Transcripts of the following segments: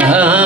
啊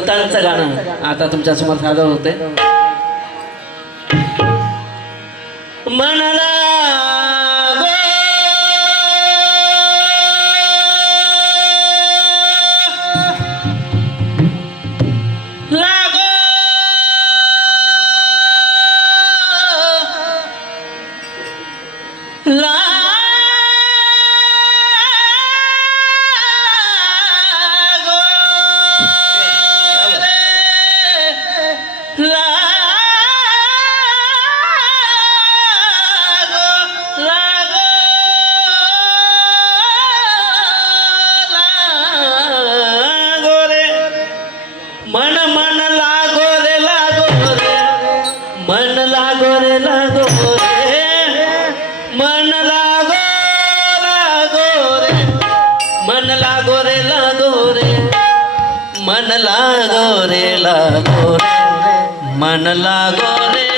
दत्तांचं गाणं. आता तुमच्यासमोर सादर होते म्हणाला गोरे रे लागो रे. मन लागो रे लागो रे. मन लागो रे.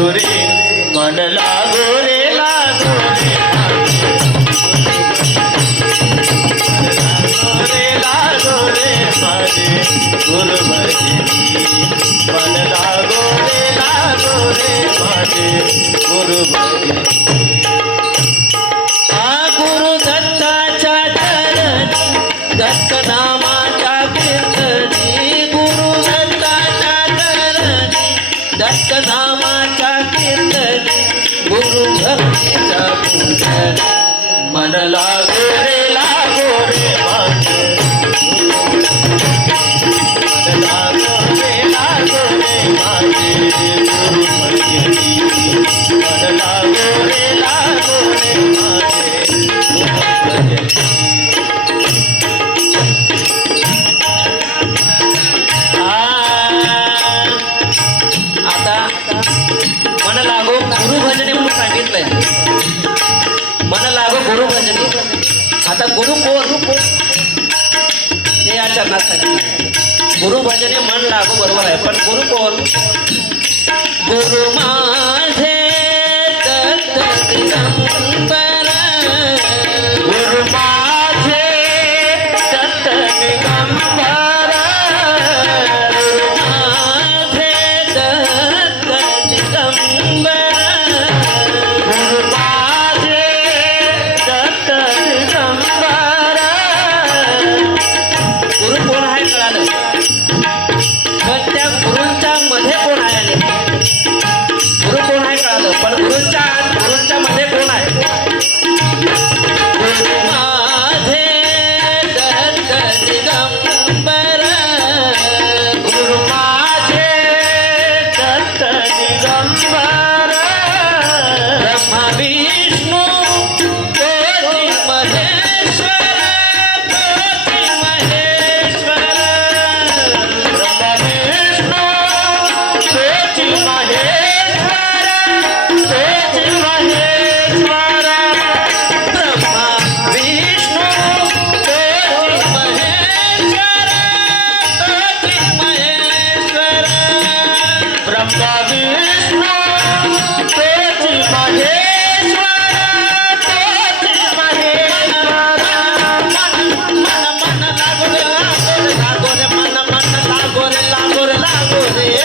गोरे मन लागो रे लागो रे लागो रे माझे गुरु भजनी मन लागो रे लागो रे माझे गुरु भजनी મન લાગો રે લાગો રે મન લાગો રે લાગો રે મારે મન લાગો રે લાગો રે મારે संगीत गुरु भजने मन लागू बरोबर आहे पण गुरु कोण गुरु माझे दत्त दिगंबर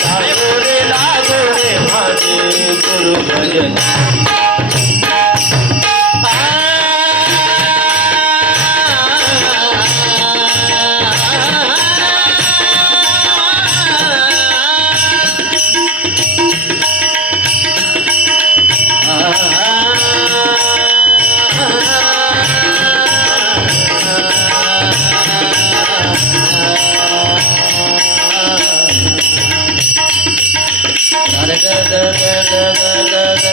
लागो रे लागो रे माझे गुरु भजन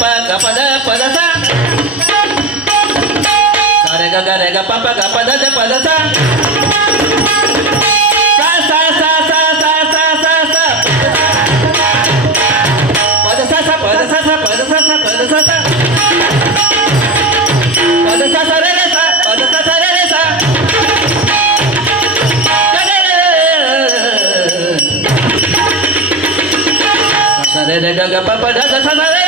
प ग प द प द सा सा रे ग ग रे ग प प ग प द द प द सा सा सा सा सा सा सा सा सा प द सा सा प द सा सा प द सा सा प द सा सा प द सा सा रे रे सा प द सा सा रे रे सा रे रे ग ग प प द सा सा रे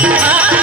Thank you.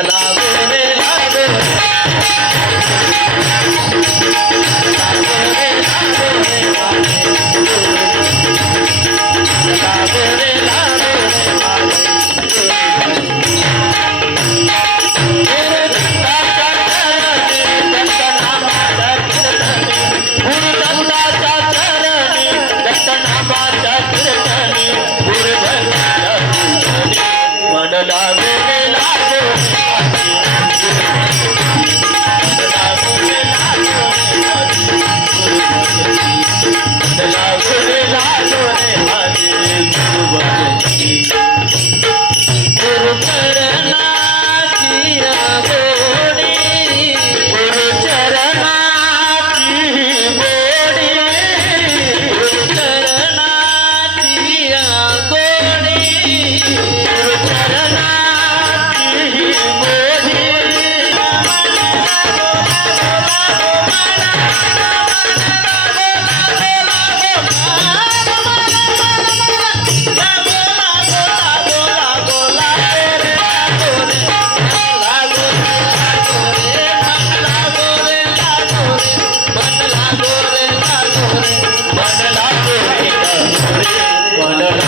Yeah. One